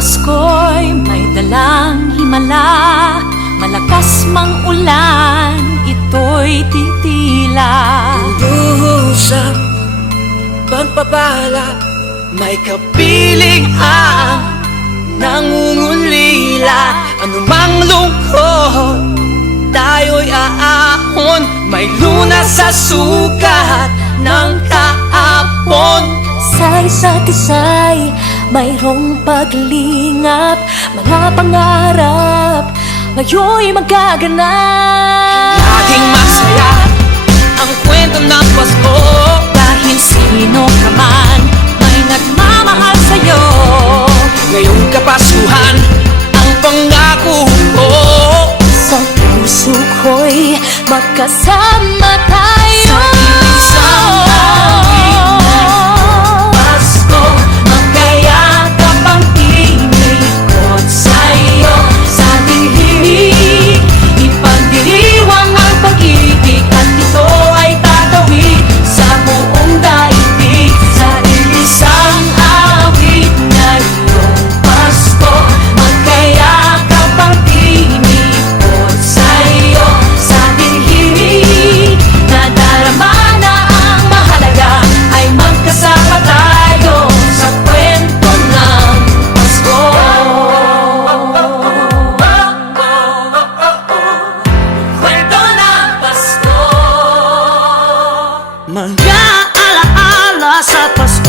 Pasko'y may dalang himala, malakas mang ulan, ito'y titila. Usap, pagpapala, may kapiling ang nangungulila. Anumang lungkot, tayo'y aahon, may lunas sa sukat ng kahapon. Sa isa't isa'y mayroong paglingap, mga pangarap ngayon'y magaganap. Laging masaya ang kwento ng Pasko, Dahil sino ka man may nagmamahal sa'yo. ngayong kapasuhan ang pangako ko. Sa puso ko'y magkasama tayo. Sa isang awit ng Pasko, magkayakap ang tinikot sa'yo. Sa ating himig, ipagdiriwang ang pag-ibig, at ito ay tatawid sa buong daigdig. Sa isang awit na iyong Pasko, magkayakap ang tinikot sa'yo. Sa ating himig, nadarama na ang mahalaga, ay magkasama tayo sa kwento ng Pasko. Kwento ng Pasko. mga alaala sa Pasko.